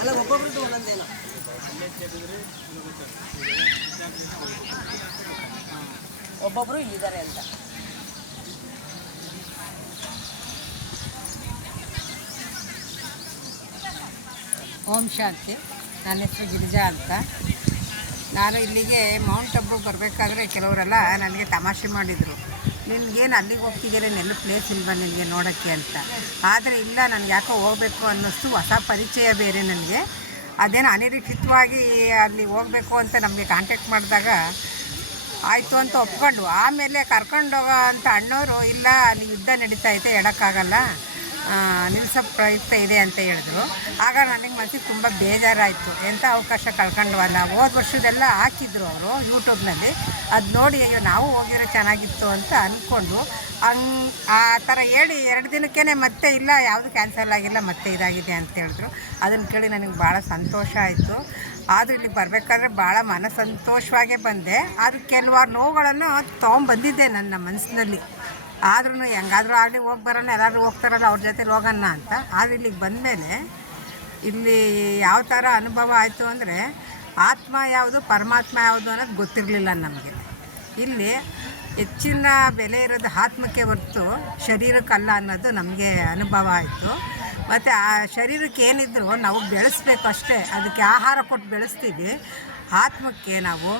ಅಲ್ಲ ಒಬ್ಬೊಬ್ರದ್ದು ಒಂದೊಂದೇನು ಒಬ್ಬೊಬ್ರು ಇಲ್ಲಿದ್ದಾರೆ ಅಂತ. ಓಂ ಶಾಂತಿ. ನನ್ನ ಹೆಸರು ಗಿರಿಜಾ ಅಂತ. ನಾನು ಇಲ್ಲಿಗೆ ಮೌಂಟ್ ಅಬ್ಬಿಗೆ ಬರಬೇಕಾದ್ರೆ ಕೆಲವರೆಲ್ಲ ನನಗೆ ತಮಾಷೆ ಮಾಡಿದರು, ನಿನಗೇನು ಅಲ್ಲಿಗೆ ಹೋಗ್ತಿದ್ದೀರ, ಎಲ್ಲೂ ಪ್ಲೇಸ್ ಇಲ್ವಾ ನಿನಗೆ ನೋಡೋಕ್ಕೆ ಅಂತ. ಆದರೆ ಇಲ್ಲ, ನನಗೆ ಯಾಕೋ ಹೋಗಬೇಕು ಅನ್ನಿಸ್ತು. ಹೊಸ ಪರಿಚಯ ಬೇರೆ ನನಗೆ. ಅದೇನು ಅನಿರೀಕ್ಷಿತವಾಗಿ ಅಲ್ಲಿ ಹೋಗಬೇಕು ಅಂತ ನಮಗೆ ಕಾಂಟ್ಯಾಕ್ಟ್ ಮಾಡಿದಾಗ ಆಯಿತು ಅಂತ ಒಪ್ಕೊಂಡು, ಆಮೇಲೆ ಕರ್ಕೊಂಡೋಗೋ ಅಂತ ಅಣ್ಣವರು ಇಲ್ಲ ಅಲ್ಲಿ ಯುದ್ಧ ನಡೀತೈತೆ, ಹೇಳೋಕ್ಕಾಗಲ್ಲ, ನಿಲ್ಲಿಸೋ ಪ್ರಯುಕ್ತ ಇದೆ ಅಂತ ಹೇಳಿದ್ರು. ಆಗ ನನಗೆ ಮನಸ್ಸಿಗೆ ತುಂಬ ಬೇಜಾರಾಯಿತು. ಎಂಥ ಅವಕಾಶ ಕಳ್ಕೊಂಡ್ವಲ್ಲ. ಹೋದ ವರ್ಷದೆಲ್ಲ ಹಾಕಿದ್ರು ಅವರು ಯೂಟ್ಯೂಬ್ನಲ್ಲಿ. ಅದು ನೋಡಿ ಅಯ್ಯೋ ನಾವು ಹೋಗಿರೋ ಚೆನ್ನಾಗಿತ್ತು ಅಂತ ಅಂದ್ಕೊಂಡು ಆ ಥರ ಹೇಳಿ 2 ದಿನಕ್ಕೇ ಮತ್ತೆ ಇಲ್ಲ, ಯಾವುದು ಕ್ಯಾನ್ಸಲ್ ಆಗಿಲ್ಲ, ಮತ್ತೆ ಇದಾಗಿದೆ ಅಂತ ಹೇಳಿದ್ರು. ಅದನ್ನು ಕೇಳಿ ನನಗೆ ಭಾಳ ಸಂತೋಷ ಆಯಿತು. ಆದರೂ ಇಲ್ಲಿಗೆ ಬರಬೇಕಾದ್ರೆ ಭಾಳ ಮನಸಂತೋಷವಾಗೇ ಬಂದೆ. ಅದು ಕೆಲವಾರು ನೋವುಗಳನ್ನು ತೊಗೊಂಬಂದಿದ್ದೆ ನನ್ನ ಮನಸ್ಸಿನಲ್ಲಿ. ಆದ್ರೂ ಹೆಂಗಾದರೂ ಆಗಲಿ ಹೋಗಿ ಬರೋಣ, ಎಲ್ಲರೂ ಹೋಗ್ತಾರಲ್ಲ ಅವ್ರ ಜೊತೆಲಿ ಹೋಗೋಣ ಅಂತ. ಆದರೆ ಇಲ್ಲಿಗೆ ಬಂದಮೇಲೆ ಇಲ್ಲಿ ಯಾವ ಥರ ಅನುಭವ ಆಯಿತು ಅಂದರೆ, ಆತ್ಮ ಯಾವುದು ಪರಮಾತ್ಮ ಯಾವುದು ಅನ್ನೋದು ಗೊತ್ತಿರಲಿಲ್ಲ ನಮಗೆ. ಇಲ್ಲಿ ಹೆಚ್ಚಿನ ಬೆಲೆ ಇರೋದು ಆತ್ಮಕ್ಕೆ ಹೊರತು ಶರೀರಕ್ಕಲ್ಲ ಅನ್ನೋದು ನಮಗೆ ಅನುಭವ ಆಯಿತು. ಮತ್ತು ಆ ಶರೀರಕ್ಕೆ ಏನಿದ್ರು ನಾವು ಬೆಳೆಸ್ಬೇಕು ಅಷ್ಟೇ, ಅದಕ್ಕೆ ಆಹಾರ ಕೊಟ್ಟು ಬೆಳೆಸ್ತೀವಿ. ಆತ್ಮಕ್ಕೆ ನಾವು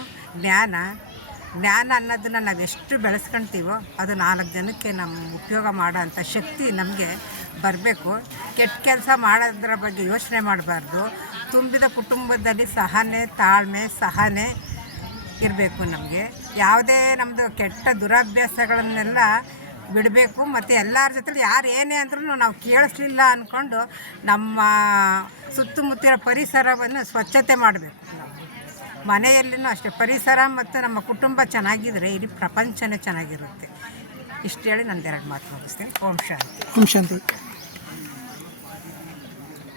ಜ್ಞಾನ ಅನ್ನೋದನ್ನು ನಾವು ಎಷ್ಟು ಬೆಳೆಸ್ಕೊಳ್ತೀವೋ ಅದು 4 ಜನಕ್ಕೆ ನಮ್ಮ ಉಪಯೋಗ ಮಾಡೋ ಅಂಥ ಶಕ್ತಿ ನಮಗೆ ಬರಬೇಕು. ಕೆಟ್ಟ ಕೆಲಸ ಮಾಡೋದ್ರ ಬಗ್ಗೆ ಯೋಚನೆ ಮಾಡಬಾರ್ದು. ತುಂಬಿದ ಕುಟುಂಬದಲ್ಲಿ ತಾಳ್ಮೆ ಸಹನೆ ಇರಬೇಕು. ನಮಗೆ ಯಾವುದೇ ನಮ್ಮದು ಕೆಟ್ಟ ದುರಭ್ಯಾಸಗಳನ್ನೆಲ್ಲ ಬಿಡಬೇಕು. ಮತ್ತು ಎಲ್ಲರ ಜೊತೆಲಿ ಯಾರು ಏನೇ ಅಂದ್ರೂ ನಾವು ಕೇಳಿಸ್ಲಿಲ್ಲ ಅಂದ್ಕೊಂಡು ನಮ್ಮ ಸುತ್ತಮುತ್ತಲಿನ ಪರಿಸರವನ್ನು ಸ್ವಚ್ಛತೆ ಮಾಡಬೇಕು. ಮನೆಯಲ್ಲಿನೂ ಅಷ್ಟೇ ಪರಿಸರ ಮತ್ತು ನಮ್ಮ ಕುಟುಂಬ ಚೆನ್ನಾಗಿದ್ದರೆ ಇಡೀ ಪ್ರಪಂಚನೇ ಚೆನ್ನಾಗಿರುತ್ತೆ. ಇಷ್ಟು ಹೇಳಿ ನಾನು 2 ಮಾತು ಮುಗಿಸ್ತೀನಿ. ಓಂ ಶಾಂತಿ. ಓಂ ಶಾಂತಿ.